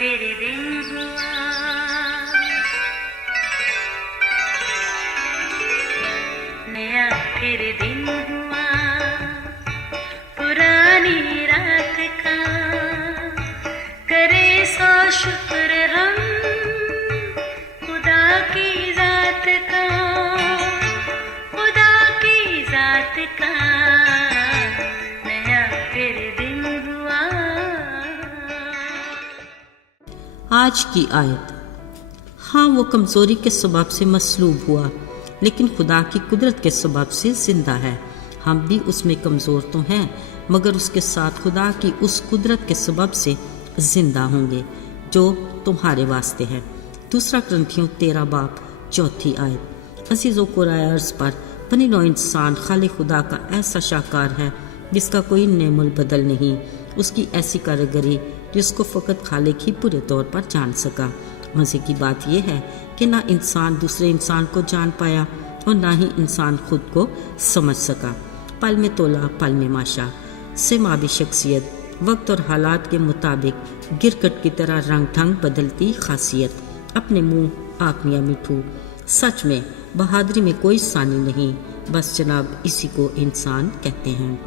फिर दिन हुआ, नया फिर दिन हुआ, पुरानी रात का करे सो शुक्र हम खुदा की जात का, खुदा की जात का, नया फिर दिन हुआ। आज की आयत। हाँ, वो कमज़ोरी के सबब से मसलूब हुआ, लेकिन खुदा की कुदरत के सबब से ज़िंदा है। हम भी उसमें कमज़ोर तो हैं, मगर उसके साथ खुदा की उस कुदरत के सबब से ज़िंदा होंगे जो तुम्हारे वास्ते है। 2 कुरिन्थियों 13 बाब 4 आयत। अज़ीज़ों, कुराए अर्ज़ पर बनी नौ इंसान खाली खुदा का ऐसा शाहकार है जिसका कोई नेमुल बदल नहीं, उसकी ऐसी कारीगरी जिसको फ़कत खालिक ही पूरे तौर पर जान सका। मज़े की बात यह है कि ना इंसान दूसरे इंसान को जान पाया और ना ही इंसान खुद को समझ सका। पल में तोला पल में माशा, सिमाबी शख्सियत, वक्त और हालात के मुताबिक गिरकट की तरह रंग ढंग बदलती खासियत, अपने मुंह आँख मियाँ मिठू। सच में बहादुरी में कोई सानी नहीं, बस जनाब इसी को इंसान कहते हैं।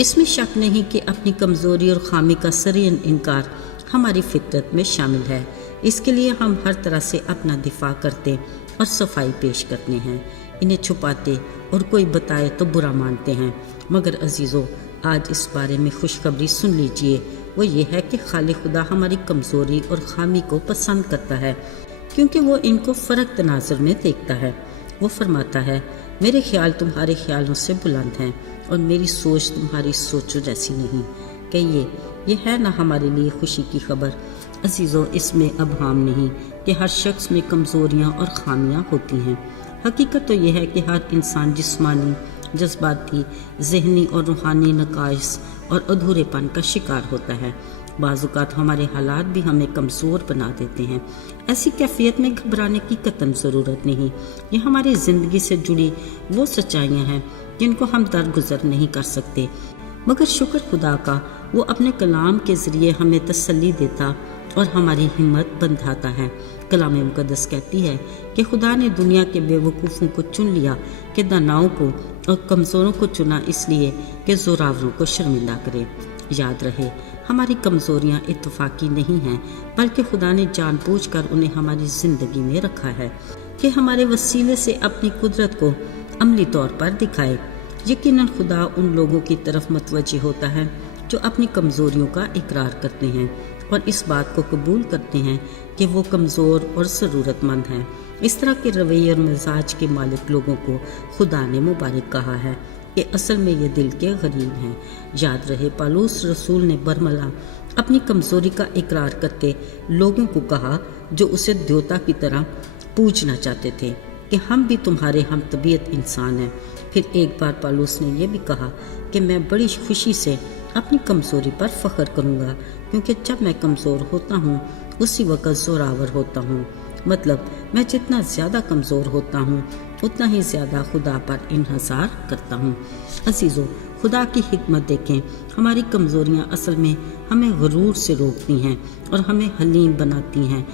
इसमें शक नहीं कि अपनी कमज़ोरी और खामी का सरीन इनकार हमारी फितरत में शामिल है। इसके लिए हम हर तरह से अपना दिफा करते और सफाई पेश करते हैं, इन्हें छुपाते और कोई बताए तो बुरा मानते हैं। मगर अजीज़ों, आज इस बारे में खुशखबरी सुन लीजिए। वो ये है कि खालिक खुदा हमारी कमज़ोरी और खामी को पसंद करता है, क्योंकि वो इनको फ़र्क तनाज़ुर में देखता है। वो फरमाता है, मेरे ख्याल तुम्हारे ख्यालों से बुलंद हैं और मेरी सोच तुम्हारी सोचों जैसी नहीं। कहिए, ये है ना हमारे लिए खुशी की खबर। अजीज़ों, इसमें अबहम नहीं कि हर शख्स में कमज़ोरियाँ और खामियाँ होती हैं। हकीकत तो यह है कि हर इंसान जिस्मानी, जज्बाती, ज़हनी और रूहानी नकाइस और अधूरेपन का शिकार होता है। बाज़-औक़ात हमारे हालात भी हमें कमज़ोर बना देते हैं। ऐसी कैफियत में घबराने की कतई ज़रूरत नहीं। ये हमारी ज़िंदगी से जुड़ी वो सच्चाइयाँ हैं जिनको हम दरगुजर नहीं कर सकते, मगर शुक्र खुदा का, वो अपने कलाम के ज़रिए हमें तसल्ली देता और हमारी हिम्मत बंधाता है। कलाम मुक़द्दस कहती है कि खुदा ने दुनिया के बेवकूफ़ों को चुन लिया, कि दानाओं को और कमज़ोरों को चुना इसलिए कि ज़ोरावरों को शर्मिंदा करे। याद रहे, हमारी कमज़ोरियाँ इत्तफ़ाक़ी नहीं हैं, बल्कि खुदा ने जानबूझकर उन्हें हमारी ज़िंदगी में रखा है कि हमारे वसीले से अपनी कुदरत को अमली तौर पर दिखाए। यकीनन खुदा उन लोगों की तरफ मुतवज्जह होता है जो अपनी कमज़ोरियों का इकरार करते हैं और इस बात को कबूल करते हैं कि वो कमज़ोर और ज़रूरतमंद हैं। इस तरह के रवैये और मिजाज के मालिक लोगों को खुदा ने मुबारक कहा है कि असल में ये दिल के गरीब हैं। याद रहे, पौलुस रसूल ने बरमला अपनी कमज़ोरी का इकरार करते लोगों को कहा जो उसे देवता की तरह पूजना चाहते थे कि हम भी तुम्हारे हम तबीयत इंसान हैं। फिर एक बार पौलुस ने यह भी कहा कि मैं बड़ी खुशी से अपनी कमज़ोरी पर फ़ख्र करूँगा, क्योंकि जब मैं कमज़ोर होता हूँ उसी वक़्त ज़ोरावर होता हूँ। मतलब मैं जितना ज़्यादा कमज़ोर होता हूँ उतना ही ज़्यादा खुदा पर इन्हिसार करता हूँ। अज़ीज़ों, खुदा की हिकमत देखें। हमारी कमज़ोरियाँ असल में हमें गुरूर से रोकती हैं और हमें हलीम बनाती हैं।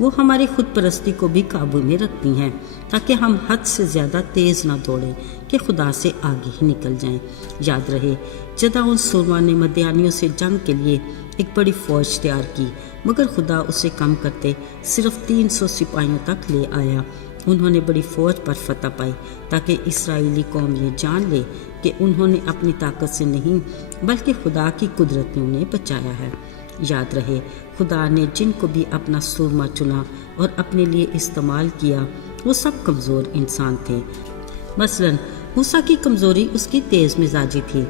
वो हमारी खुद परस्ती को भी काबू में रखती हैं, ताकि हम हद से ज़्यादा तेज़ ना दौड़ें कि खुदा से आगे ही निकल जाएं। याद रहे, जदाउन सुरमा ने मदियानियों से जंग के लिए एक बड़ी फ़ौज तैयार की, मगर खुदा उसे कम करते सिर्फ 300 सिपाहियों तक ले आया। उन्होंने बड़ी फ़ौज पर फतह पाई, ताकि इसराइली कौम ये जान ले कि उन्होंने अपनी ताकत से नहीं बल्कि खुदा की कुदरत ने उन्हें बचाया है। याद रहे, खुदा ने जिनको भी अपना सुरमा चुना और अपने लिए इस्तेमाल किया, वो सब कमज़ोर इंसान थे। मसलन मूसा की कमज़ोरी उसकी तेज़ मिजाजी थी।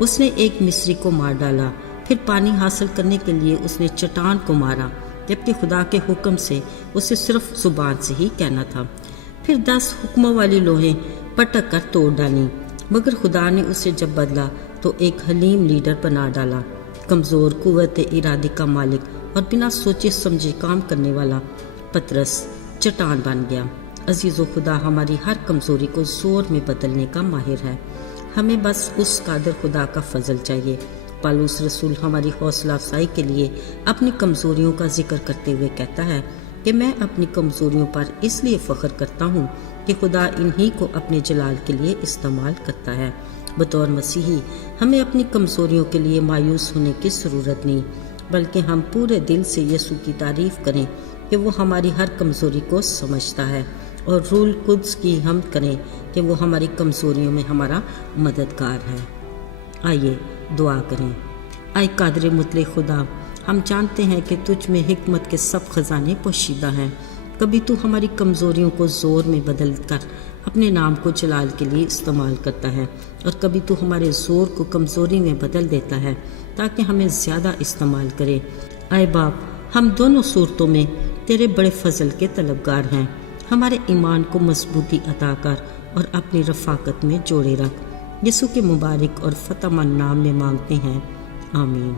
उसने एक मिस्री को मार डाला, फिर पानी हासिल करने के लिए उसने चट्टान को मारा, जबकि खुदा के हुक्म से उसे सिर्फ ज़ुबान से ही कहना था। फिर 10 हुक्मों वाली लोहें पटक कर तोड़ डाली, मगर खुदा ने उसे जब बदला तो एक हलीम लीडर बना डाला। कमज़ोर, कुव्वत इरादे का मालिक और बिना सोचे समझे काम करने वाला पतरस चट्टान बन गया। अजीज़ो, खुदा हमारी हर कमज़ोरी को ज़ोर में बदलने का माहिर है। हमें बस उस कादिर खुदा का फजल चाहिए پالوس رسول ہماری حوصلہ افزائی کے لیے اپنی کمزوریوں کا ذکر کرتے ہوئے کہتا ہے کہ میں اپنی کمزوریوں پر اس لیے فخر کرتا ہوں کہ خدا انہی کو اپنے جلال کے لیے استعمال کرتا ہے۔ بطور مسیحی ہمیں اپنی کمزوریوں کے لیے مایوس ہونے کی ضرورت نہیں، بلکہ ہم پورے دل سے یسوع کی تعریف کریں کہ وہ ہماری ہر کمزوری کو سمجھتا ہے، اور روح القدس کی حمد کریں کہ وہ ہماری کمزوریوں میں ہمارا مددگار ہے۔ آئیے دعا کریں۔ اے قادر مطلق خدا، ہم جانتے ہیں کہ تجھ میں حکمت کے سب خزانے پوشیدہ ہیں۔ کبھی تو ہماری کمزوریوں کو زور میں بدل کر اپنے نام کو جلال کے لیے استعمال کرتا ہے، اور کبھی تو ہمارے زور کو کمزوری میں بدل دیتا ہے تاکہ ہمیں زیادہ استعمال کرے۔ اے باپ، ہم دونوں صورتوں میں تیرے بڑے فضل کے طلبگار ہیں۔ ہمارے ایمان کو مضبوطی عطا کر اور اپنی رفاقت میں جوڑے رکھ۔ یسوع کے مبارک اور فتح مند نام میں مانگتے ہیں، آمین۔